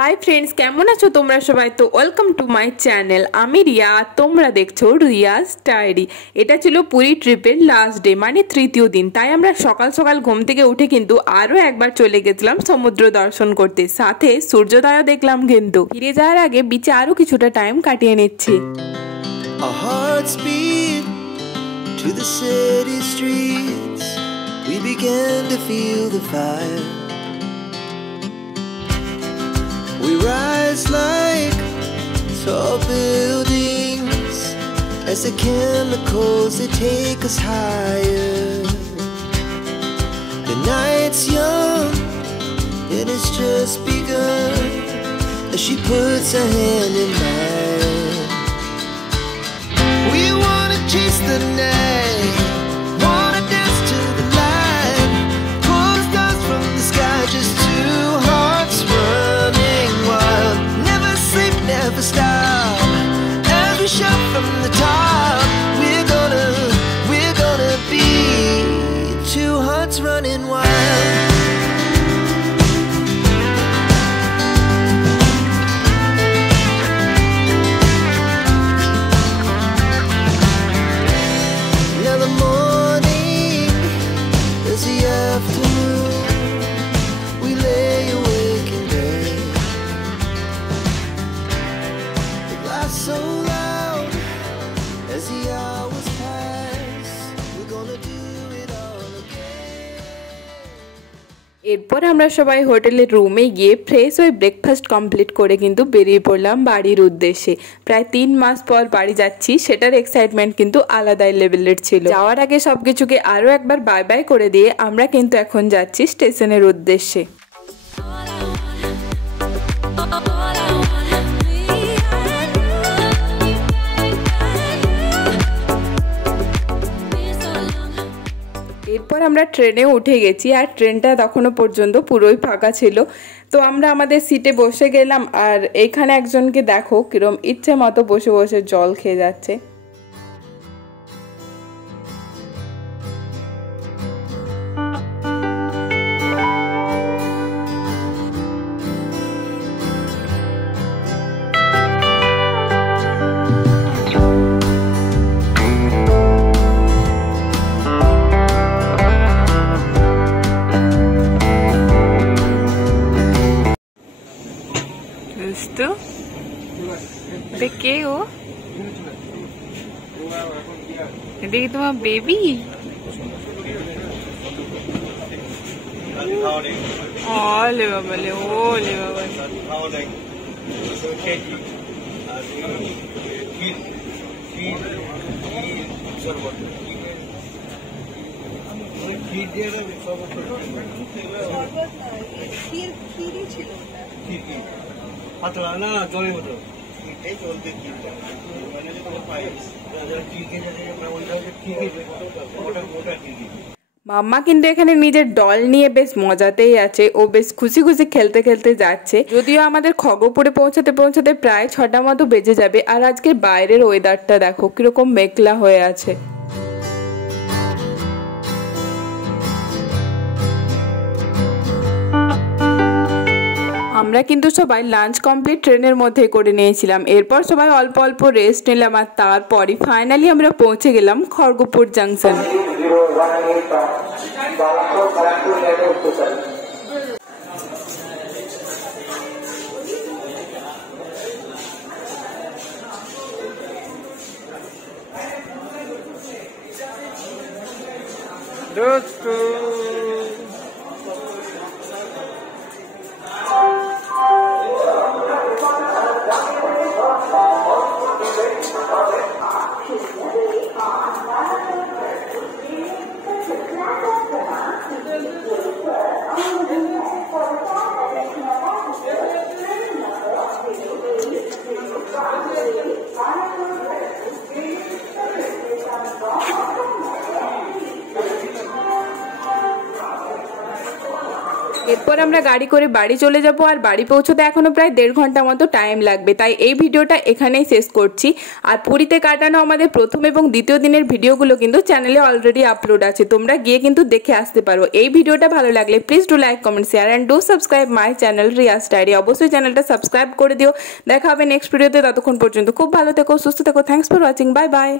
Hi friends, কেমন আছো তোমরা সবাই? তো ওয়েলকাম টু মাই চ্যানেল। আমি রিয়া, তোমরা দেখছো রিয়াজ ডায়েরি। এটা ছিল পুরী ট্রিপের লাস্ট ডে, মানে তৃতীয় দিন। তাই আমরা সকাল সকাল ঘুম থেকে উঠে কিন্তু আরও একবার চলে গেছিলাম সমুদ্র দর্শন করতে, সাথে সূর্যোদয়ও দেখলাম। কিন্তু ফিরে যাওয়ার আগে বিচে আরও কিছুটা টাইম কাটিয়ে নিচ্ছি। To the city streets, we began to feel the fire. We rise like tall buildings as the chemicals they take us higher. The night's young and it's just begun as she puts her hand in mine. We wanna chase the night, wanna dance to the light, pull the stars from the sky, just two hearts running wild. Never sleep, never stop, as we shout from the top. We're gonna be two hearts running wild. এরপর আমরা সবাই হোটেলের রুমে গিয়ে fresh হয়ে breakfast complete করে কিন্তু বেরিয়ে পড়লাম বাড়ির উদ্দেশ্যে। প্রায় 3 মাস পর বাড়ি যাচ্ছি, সেটার এক্সাইটমেন্ট কিন্তু আলাদাই লেভেলের ছিল। যাওয়ার আগে সবকিছুকে আরও একবার বাই বাই করে দিয়ে আমরা কিন্তু এখন যাচ্ছি স্টেশনের উদ্দেশ্যে। এরপর আমরা ট্রেনে উঠে গেছি, আর ট্রেনটা তখনও পর্যন্ত পুরোই ফাঁকা ছিল। তো আমরা আমাদের সিটে বসে গেলাম, আর এইখানে একজনকে দেখো কিরম ইচ্ছে মতো বসে বসে জল খেয়ে যাচ্ছে। কে ও? এটা কি তোমার বেবি? ওলে বাবালে, ওলে বাবা। পাতলা না জলের মতো মাম্মা কিন্তু এখানে নিজের ডল নিয়ে বেশ মজাতেই আছে। ও বেশ খুশি খুশি খেলতে খেলতে যাচ্ছে। যদিও আমাদের খগপুরে পৌঁছাতে পৌঁছাতে প্রায় 6টা মতো বেজে যাবে। আর আজকের বাইরের ওয়েদারটা দেখো কিরকম মেঘলা হয়ে আছে। আমরা কিন্তু সবাই লাঞ্চ কমপ্লিট ট্রেনের মধ্যে করে নিয়েছিলাম। এরপর সবাই অল্প অল্প রেস্ট নিলাম, আর তারপরই ফাইনালি আমরা পৌঁছে গেলাম খড়গপুর জাংশন। এরপর আমরা গাড়ি করে বাড়ি চলে যাব আর বাড়ি পৌঁছতে এখনো প্রায় 1.5 ঘন্টা মতো টাইম লাগবে, তাই এই ভিডিওটা এখানেই শেষ করছি। আর পুরীতে কাটানো আমাদের প্রথম এবং দ্বিতীয় দিনের ভিডিওগুলো কিন্তু চ্যানেলে অলরেডি আপলোড আছে, তোমরা গিয়ে কিন্তু দেখে আসতে পারো। এই ভিডিওটা ভালো লাগলে please do like, comment, share and do subscribe my channel Riyaz diary. অবশ্যই চ্যানেলটা সাবস্ক্রাইব করে দিও। দেখা হবে নেক্সট ভিডিওতে, ততক্ষণ পর্যন্ত খুব ভালো থেকো, সুস্থ থেকো। Thanks for watching, bye bye.